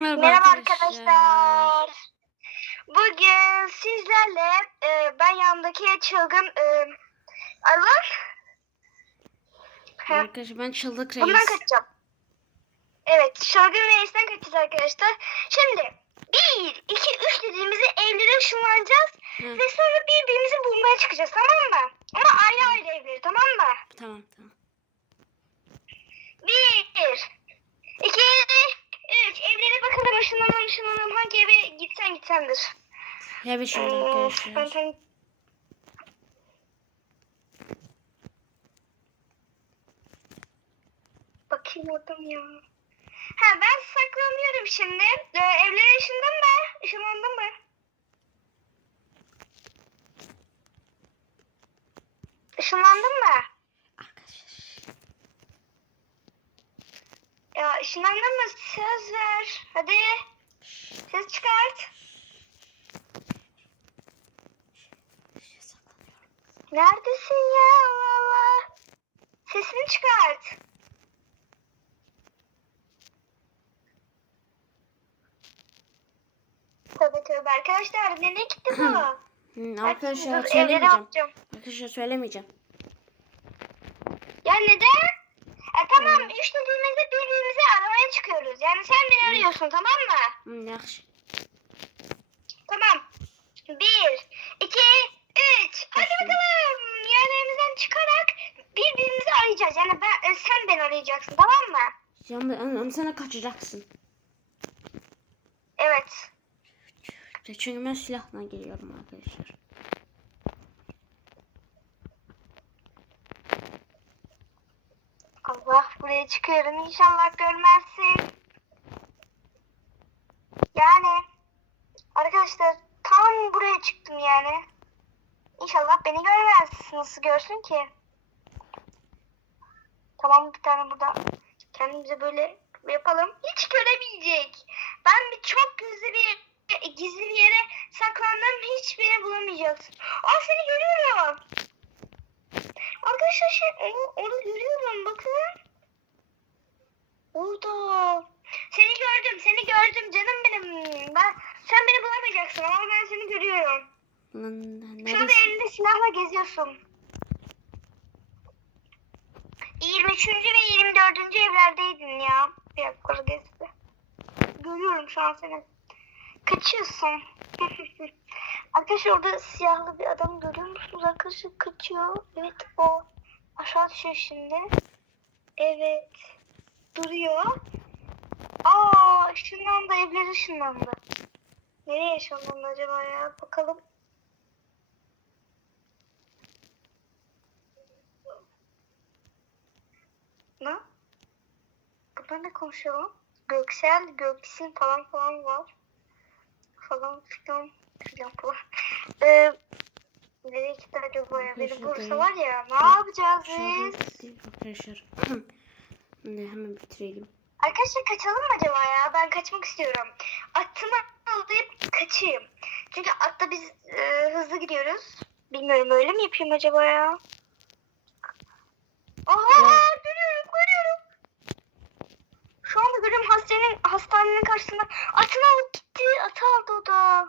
Merhaba, Merhaba arkadaşlar. arkadaşlar. Bugün sizlerle e, ben yanımdaki çılgın e. Ha, Arkadaşlar ben çıldık bundan reis. kaçacağım. Evet, çılgın reisten kaçacağız arkadaşlar. Şimdi bir, iki, üç dediğimizde evlere ışınlanacağız Hı, ve sonra birbirimizi bulmaya çıkacağız tamam mı? Ama ayrı ayrı evleri tamam mı? tamam tamam. Bir. Işınlanalım ışınlanalım. Hangi eve gitsen gitsendir. Bir şimdi arkadaşlar. sen... Bakayım oradan ya. Ha ben saklanıyorum şimdi. Ee, evlere ışındım mı? Işınlandım mı? Işınlandın mı? Ya ışınlandın mı? Söz ver. Hadi. Ses çıkart. Neredesin ya Allah Allah. Sesini çıkart. Tövbe tövbe arkadaşlar nereye gitti bu? Hı, arkadaşlar Dur, söylemeyeceğim. Arkadaşlar söylemeyeceğim. Ya neden? E, tamam üç dediğimizde birbirimizi aramaya çıkıyoruz. Yani sen beni arıyorsun tamam mı? Hı, yaxşı. Tamam. Bir, iki, üç. Hadi bakalım. Yerlerimizden çıkarak birbirimizi arayacağız. Yani ben, e, sen beni arayacaksın tamam mı? Ama, ama sana kaçacaksın. Evet. Çünkü ben silahla geliyorum arkadaşlar. Allah buraya çıkıyorum inşallah görmezsin. Yani arkadaşlar tam buraya çıktım yani. İnşallah beni görmez. Nasıl görsün ki? Tamam bir tane burada kendimize böyle yapalım. Hiç göremeyecek. Ben bir çok gizli bir gizli bir yere saklandım. Hiç beni bulamayacaksın. Aa seni görüyorum. Arkadaşlar şey, onu, onu görüyorum bakın. Orada. Seni gördüm, seni gördüm canım benim. Ben, sen beni bulamayacaksın ama ben seni görüyorum. Lan Şurada elinde silahla geziyorsun. 23. ve 24. evlerdeydin ya. Bir dakika gezdi. Görüyorum şu an seni. Kaçıyorsun. Arkadaşlar orada siyahlı bir adam görüyor musunuz? Arkadaşlar kaçıyor. Evet o. Aşağı düşüyor şimdi. Evet. Duruyor. Aa ışınlandı. Evler ışınlandı. Nereye ışınlandı acaba ya? Bakalım. Ne? Burada ne konuşuyor? Göksel, Göksin falan falan var. Falan filan filan falan. Ee, nereye gitti acaba ya? Beni Arkadaşlar, bulursa var ya ne yapacağız biz? arkadaşlar. Şimdi hemen bitirelim. Arkadaşlar kaçalım mı acaba ya? Ben kaçmak istiyorum. Atımı alayım kaçayım. Çünkü atta biz e, hızlı gidiyoruz. Bilmiyorum öyle mi yapayım acaba ya? Aha Ya. görüyorum görüyorum. Şu anda görüyorum hastanenin, hastanenin karşısında. Atını alıp Atı aldı o da.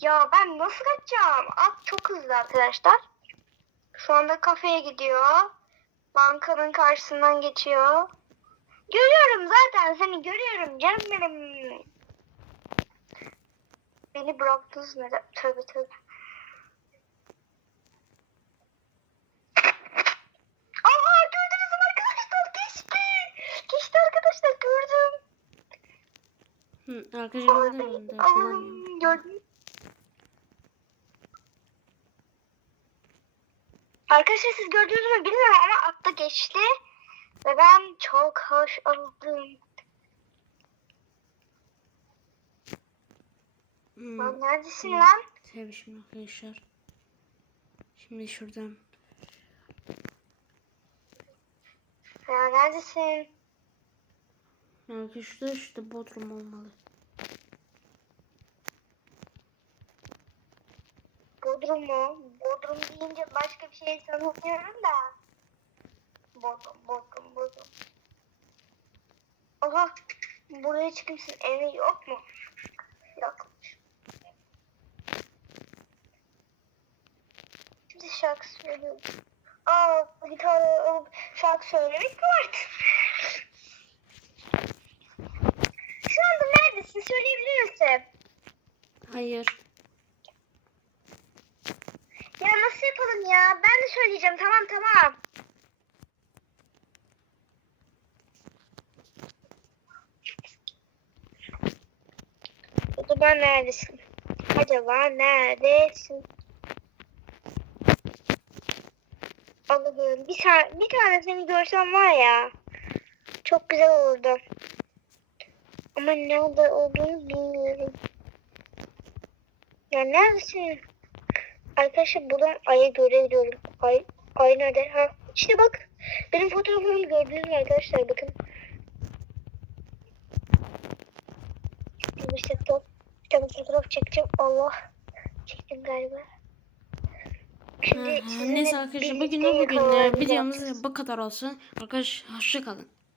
Ya ben nasıl kaçacağım? At çok hızlı arkadaşlar. Şu anda kafeye gidiyor. Bankanın karşısından geçiyor. Görüyorum zaten seni görüyorum canım benim. Beni bıraktınız neden? Tövbe tövbe. Aha gördünüz mü arkadaşlar geçti. Geçti arkadaşlar gördüm. Hı, arkadaşlar gördüm. Arkadaşlar siz gördünüz mü bilmiyorum ama atta geçti. Ve ben çok hoş oldum. Hı, Lan neredesin hı. lan? Şimdi arkadaşlar. Şimdi şuradan. Ya neredesin? Arkadaşlar şurada şurada bodrum olmalı. Bodrum mu? Bodrum deyince başka bir şey sanıyorum da. Bodrum, Bodrum, Bodrum. Oha. Buraya çıkayım sizin evi yok mu? Yokmuş. Şimdi şarkı söylüyorum. Aa gitar alıp şarkı söylemek mi artık? Şu anda neredesin? Misin? Hayır. Ya nasıl yapalım ya? Ben de söyleyeceğim. Tamam tamam. Acaba neredesin? Acaba neredesin? Allah'ım bir, bir tane seni görsem var ya. Çok güzel olurdu. Ama nerede olduğunu bilmiyorum. Ya neredesin? Arkadaşlar buradan ayı görebiliyorum. Ay, ay nerede? Ha, işte bak. Benim fotoğrafımı gördünüz mü arkadaşlar? Bakın. İşte top. Bir tane fotoğraf çekeceğim. Allah. Çektim galiba. Şimdi sizinle Neyse arkadaşlar bugün de bugün de yakalanacağız. videomuz bu kadar olsun. Arkadaşlar hoşça kalın.